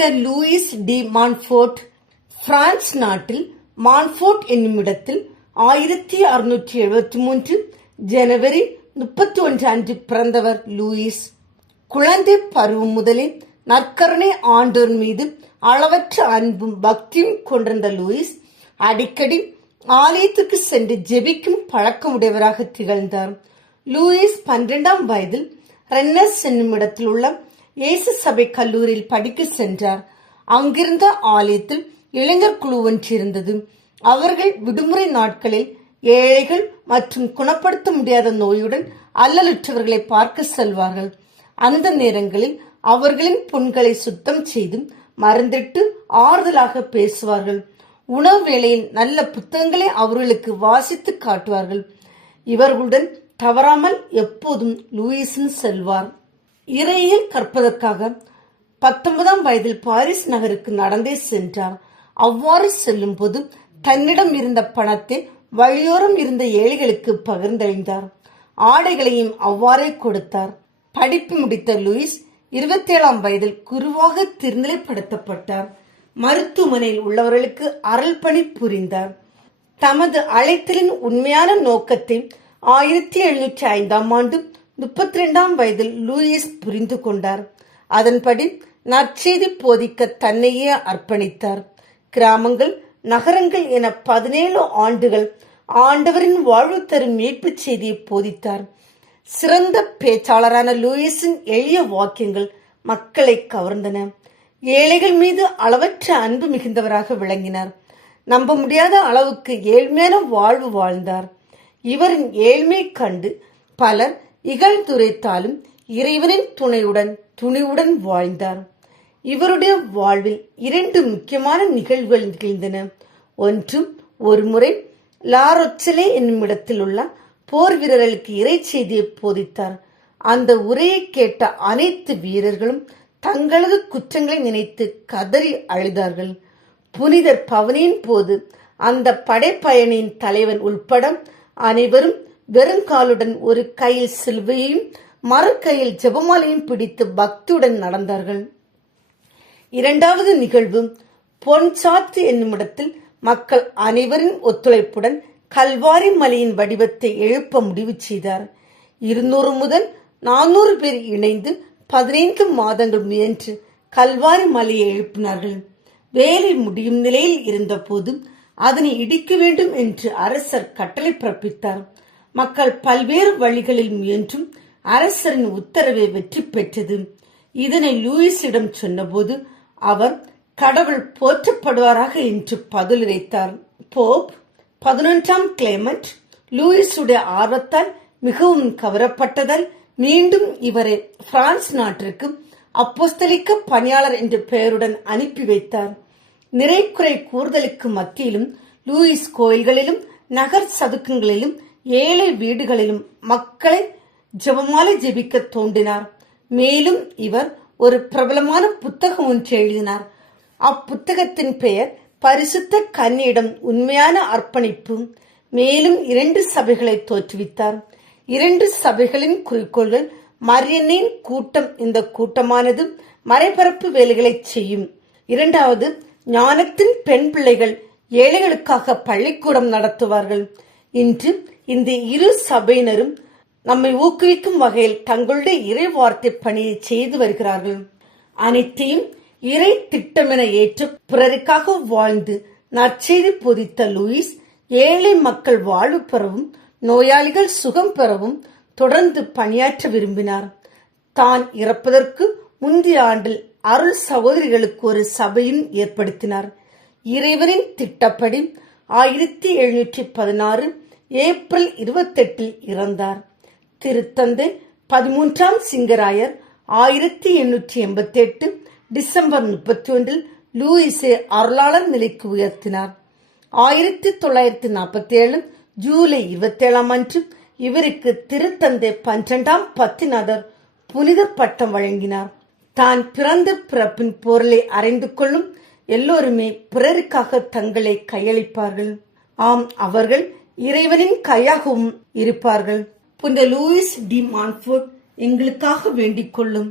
புனித Lewis D Montfort France நாட்டில் Montfort என்னுமிடத்தில் 1673 ஜனவரி 31 அன்று பிறந்தவர் லூயிஸ். குழந்தை பருவம் முதலே நற்கருணை ஆண்டோர் மீது அளவற்ற அன்பும் பக்தியும் கொண்டிருந்த லூயிஸ் அடிக்கடி ஆலயத்துக்கு சென்று ஜெபிக்கும் பழக்கமுடையவராக திகழ்ந்தார். லூயிஸ் 12ஆம் வயதில் ரென்னஸ் என்னும் இடத்தில் உள்ள இயேசு சபை கல்லூரியில் படிக்க சென்றார். அங்கிருந்த ஆலயத்தில் இளைஞர் குழு ஒன்று இருந்தது. அவர்கள் விடுமுறை நாட்களில் ஏழைகள் மற்றும் குணப்படுத்த முடியாத நோயுடன் அல்லலுற்றவர்களை பார்க்க செல்வார்கள். அந்த நேரங்களில் அவர்களின் புண்களை சுத்தம் செய்து மருந்திட்டு ஆறுதலாக பேசுவார்கள். உணவு வேளையில் நல்ல புத்தகங்களை அவர்களுக்கு வாசித்து காட்டுவார்கள். இவர்களுடன் தவறாமல் எப்போதும் லூயிஸும் செல்வார். இறையியல் கற்பதற்காக 19ஆம் வயதில் பாரிஸ் நகருக்கு நடந்தே சென்றார். அவ்வாறு செல்லும் போது தன்னிடம் இருந்த பணத்தை வழியோரம் இருந்த ஏழைகளுக்கு பகிர்ந்தளித்தார். ஆடைகளையும் அவ்வாறே கொடுத்தார். படிப்பு முடித்த லூயிஸ் 27ஆம் வயதில் குருவாக திருநிலைப்படுத்தப்பட்டார். மருத்துவமனையில் உள்ளவர்களுக்கு அருள் பணி புரிந்தார். தமது அழைத்தலின் உண்மையான நோக்கத்தை 1705ஆம் ஆண்டு 32ஆம் வயதில் லூயிஸ் புரிந்து கொண்டார். அதன்படி நற்செய்தி போதிக்க தன்னையே அர்ப்பணித்தார். கிராமங்கள் நகரங்கள் என 17 ஆண்டுகள் ஆண்டவரின் வாழ்வு தரும் மீட்பு செய்தியை போதித்தார். சிறந்த பேச்சாளரான லூயிஸின் எளிய வாக்கியங்கள் மக்களை கவர்ந்தன. ஏழைகள் மீது அளவற்ற அன்பு மிகுந்தவராக விளங்கினார். நம்ப முடியாத அளவுக்கு ஏழ்மையான வாழ்வு வாழ்ந்தார். இவரின் ஏழ்மை கண்டு பலர் இகழ்ந்துரைத்தாலும் இறைவனின் துணிவுடன் வாழ்ந்தார். இவருடைய வாழ்வில் 2 முக்கியமான நிகழ்வுகள் நிகழ்ந்தன. ஒன்று, ஒரு முறை லாரொச்சலே என்னும் இடத்தில் உள்ள போர் வீரர்களுக்கு இறை செய்தியை போதித்தார். அந்த உரையை கேட்ட அனைத்து வீரர்களும் தங்களது குற்றங்களை நினைத்து கதறி அழுதார்கள். புனிதர் பவனியின் போது அந்த படைப்பயணியின் தலைவன் உள்பட அனைவரும் வெறுங்காலுடன் ஒரு கையில் சிலுவையையும் மறு கையில் ஜெபமாலையும் பிடித்து பக்தியுடன் நடந்தார்கள். இரண்டாவது நிகழ்வு பொன்சாத்து என்னும் இடத்தில் மக்கள் அனைவரின் ஒத்துழைப்புடன் கல்வாரி மலையின் வடிவத்தை எழுப்ப முடிவு செய்தார். 200 முதல் 400 பேர் இணைந்து 15 மாதங்கள் முயன்று கல்வாரி மலையை எழுப்பினார்கள். வேலை முடியும் நிலையில் இருந்த போது அதனை இடிக்க வேண்டும் என்று அரசர் கட்டளை பிறப்பித்தார். மக்கள் பல்வேறு வழிகளில் முயன்றும் அரசரின் உத்தரவை வெற்றி பெற்றது. இதனை லூயிஸிடம் சொன்னபோது அவர் கடவுள் போற்றப்படுவாராக என்று பதிலளித்தார். போப் 11ஆம் கிளெமெண்ட் லூயிஸுடைய ஆர்வத்தால் மிகவும் கவரப்பட்டதால் மீண்டும் இவரை பிரான்ஸ் நாட்டிற்கு அப்போஸ்தலிக்க பணியாளர் என்ற பெயருடன் அனுப்பி வைத்தார். நிறைக்குறை கூறுதலுக்கு மத்தியிலும் லூயிஸ் கோயில்களிலும் நகர் சதுக்கங்களிலும் ஏழை வீடுகளிலும் மக்களை ஜெபமாலை ஜெபிக்க தோன்றினார். மேலும் இவர் ஒரு பிரபலமான புத்தகம் ஒன்று எழுதினார். அப்புத்தகத்தின் பெயர் பரிசுத்த கன்னியிடம் உண்மையான அர்ப்பணிப்பு. மேலும் 2 சபைகளை தோற்றுவித்தார். 2 சபைகளின் குறிக்கோள்கள் மரியன்னையின் கூட்டம். இந்த கூட்டமானது மறைபரப்பு வேலைகளை செய்யும். 2வது, ஞானத்தின் பெண் பிள்ளைகள் ஏழைகளுக்காக பள்ளிக்கூடம் நடத்துவார்கள். இன்று இந்த 2 சபையினரும் நம்மை ஊக்குவிக்கும் வகையில் தங்களுடைய இறை வார்த்தை பணியை செய்து வருகிறார்கள். அனைத்தையும் இறை திட்டமென ஏற்று பிறருக்காக வாழ்ந்து நற்செய்தி போதித்த லூயிஸ் ஏழை மக்கள் வாழ்வு பெறவும் நோயாளிகள் சுகம் பெறவும் தொடர்ந்து பணியாற்ற விரும்பினார். தான் இறப்பதற்கு முந்தைய ஆண்டில் அருள் சகோதரிகளுக்கு ஒரு சபையும் ஏற்படுத்தினார். இறைவனின் திட்டப்படி 1716 ஏப்ரல் 28 இறந்தார். திருத்தந்தை 13ஆம் சிங்கராயர் 1888 டிசம்பர் 31 லூயிஸை அருளாளர் நிலைக்கு உயர்த்தினார். 1947 ஜூலை 27 அன்று இவருக்கு திருத்தந்தை 12ஆம் பத்திநாதர் புனிதர் பட்டம் வழங்கினார். தான் பிறந்த பிறப்பின் பொருளை அறிந்து கொள்ளும் எல்லோருமே பிறருக்காக தங்களை கையளிப்பார்கள். ஆம், அவர்கள் இறைவனின் கையாகவும் இருப்பார்கள். புனித லூயிஸ் டி மான்ஃபோர்ட் எங்களுக்காக வேண்டிக் கொள்ளும்.